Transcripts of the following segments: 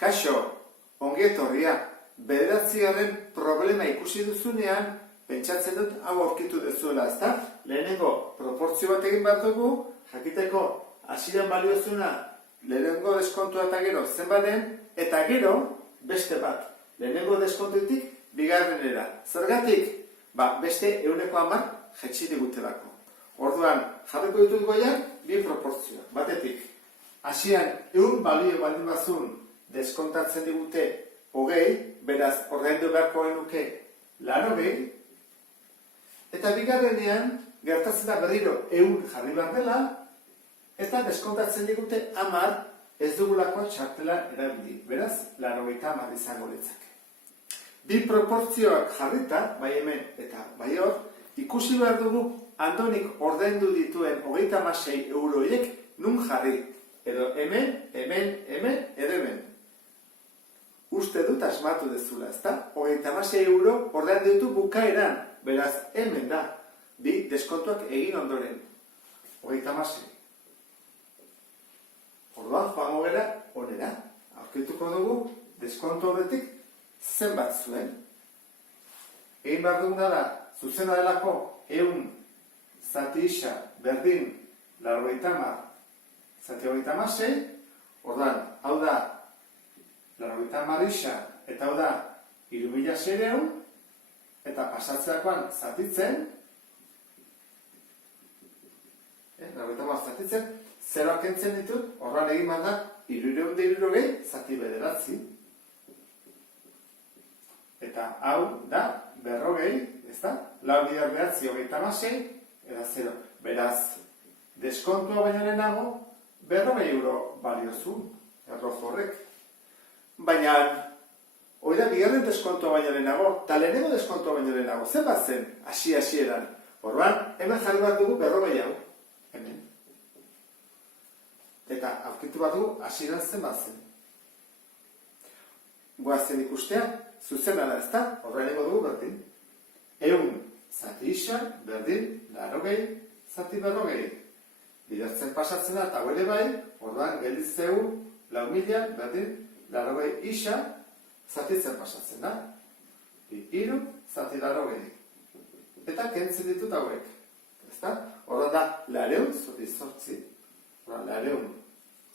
Kaixo, ongetorria, bederatzigarren problema ikusi duzunean, pentsatzen dut hau aurkitu duzuela, ezta? Lehenengo proportzio bat egin bat dugu, jakiteko hasieran baliozuna lehenengo deskontua eta gero zenbaden, eta gero beste bat. Lehenengo deskontutik bigarrenera. Zergatik? Beste 110 jetxi digutelako. Orduan, jarriko ditut goian, bi proportzioa. Batetik, hasieran 100 balio baldin bazun deskontatzen digute 20, beraz ordaindu beharko genuke 80, eta bigarrenean gertatzen da berriro 100 jarri behar dela, eta deskontatzen digute 10 ez dugulako txartela erabili. Beraz, 80 izango litzake. Bi proportzioak jarrita, bai hemen eta bai hor, ikusi behar dugu Andonik ordaindu dituen 36 euroiek nun jarri. Edo hemen, edo hemen. Uste dut asmatu dezula, ezta? 36 euro ordaindu ditu bukaeran. Beraz, hemen da. Bi deskontuak egin ondoren. 36. Orduan, joango gara, onera. Aurkituko dugu, deskontu horretik zenbat zuen. Egin behar duguna da, zuzena delako, 100 zati isa berdin 80 zati 36, orduan, hau da 80 isa, eta hau da 3600, eta pasatzeakoan zatitzen, 80 zatitzen, zeroak entzen ditut, horran egin behar da, 360 zati bederatzi, eta hau da, 40, ez da? 4 bidar behatzi 36, eta 0. Beraz, deskontua baino lehenago, 40 euro baliozun, erroz horrek. Baina, hori da, bigarren deskontua baino lehenago, eta lehenengo deskontua baino lehenago, zen bat zen, hasieran. Orduan, hemen jarri bat dugu 40 hau, hemen. Eta, aurkitu bat dugu, hasieran zen bat zen. Goazen ikustea, zuzena da, ez da? Horrenengo dugu berdin. 100 zati isa, berdin, 80 zati 40. Bidertzen pasatzen da, eta ere bai, orduan gelditzeu 4000, berdin, 80 isa, zatitzen pasatzen da. 3 zati 40. Eta kentzen ditut hauek. Ezta? Orduan da, 800 zati 8. Orduan, 800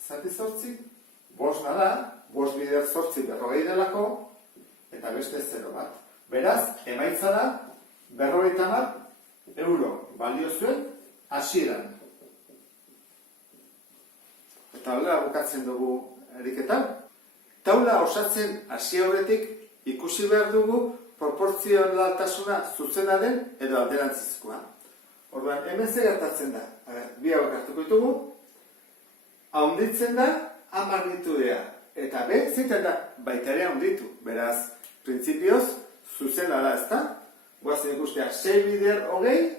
zati 8, 5 da, 5 bider 8 40 delako, eta beste 0 bat. Beraz, emaitza da, 50 euro balio zuen hasieran. Eta taula bukatzen dugu eriketan. Taula osatzen hasi aurretik ikusi behar dugu proportzionaltasuna zuzena den edo alderantzizkoa. Orduan, hemen zer gertatzen da? Bi hauek hartuko ditugu. Haunditzen da A magnitudea. Eta B, zeiten da, baita ere haunditu. Beraz, printzipioz, zuzena da, ezta? Guazen ikustea, 6 bider 20,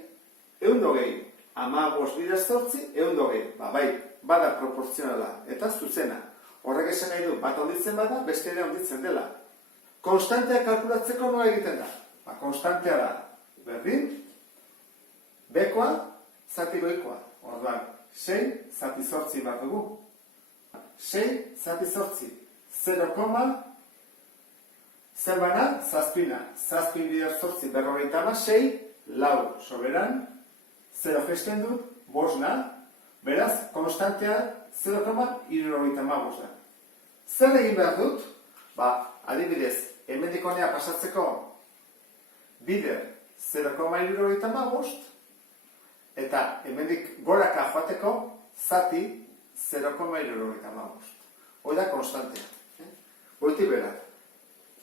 120. 15 bider 8, 120. Bai, bada proportzionala. Eta zuzena. Horrek esan nahi du, bat haunditzen bada, beste ere haunditzen dela. Konstantea kalkulatzeko nola egiten da? Konstantea da, berdin, bekoa, zati goikoa. Orduan, 6 zati 8 bat dugu. 6 zati 8. 0, zerbana, zazpina. Zazpin bider 8 56, lau soberan, 0 gesten dut, bosna, beraz, konstantea 0,75 da. Zer egin behar dut? Adibidez, hemendik honea pasatzeko bider 0,75 eta hemendik goraka joateko zati 0,75. Hoi da konstantea. Goiti bera.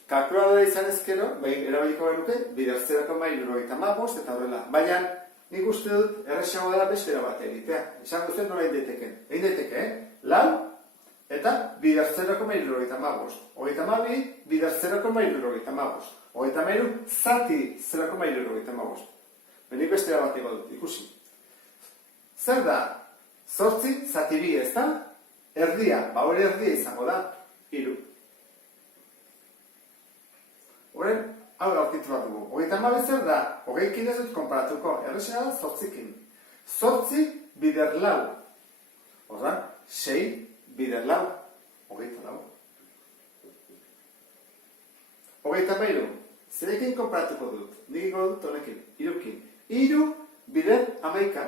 Kalkuladora izan ezkero, erabiliko benuke, bider 0,75 eta horrela. Baina, nik uste dut erresago dela bestera bat egitea. Izan duzuen nola indeteken. Egin daiteke, lau eta bider 0,75. Hogeita mabi, bider 0,75. Hogeita mairu, zati 0,75. Benik bestera bat ego dut, ikusi. Zer da? 8 zati bi, ez da? Erdia, hori erdia izango da. 3. Horren, hau aurkitu bat dugu. Hogeita mabi zer da? Hogeikin ez dut konparatuko. Errexena da 8kin. 8 bider lau. Horren, 6 bider lau. Hogeita lau. hogeita mairu. Zerekin konparatuko dut? Nik ingo dut honekin, irukin. Iru bider amaika,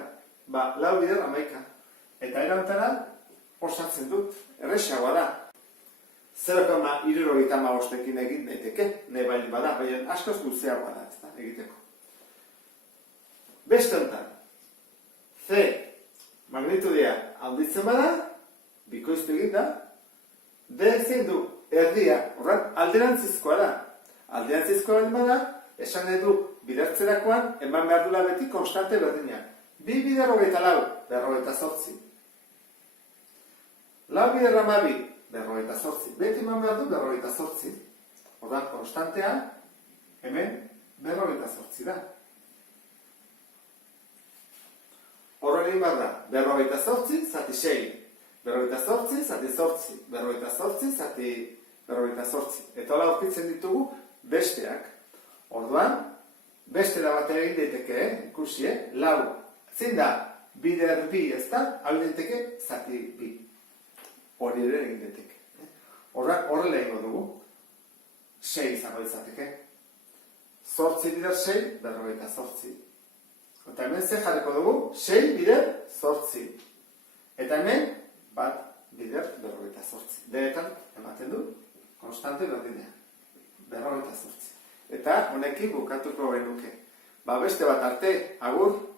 lau bider amaika. Eta erantara osatzen dut, erresagoa da. 0,75ekin egin daiteke, nahi baldin bada, baina askoz luzeagoa da, ez da, egiteko. Beste honetan, C magnitudia handitzen bada, bikoiztu egin da, D zein du, erdia, horren alderantzizkoa da. Alderantzizkoa baldin bada, esan nahi du bidertzerakoan, eman behar dula beti konstante berdina. 2 bider 24, 48. Lau bider 12, 48. Beti eman behar du 48. Horren konstantea, hemen 48 da. Horren egin behar da, 48 zati 6, 48 zati 8, 48 zati 48. Eta hola aurkitzen ditugu besteak. Orduan, beste da bat egin daiteke, ikusi, lau. Zein da, bider bi, ez da, hau daiteke zati bi. Hori ere egin daiteke. Horrela egingo dugu, 6 izango izateke. 8 bider 6, 48. Eta hemen ze jarriko dugu, 6 bider 8. Eta hemen, bat bider 48. Deetan, ematen du, konstante berdinea. 48. Eta honekin bukatuko genuke. Beste bat arte, agur!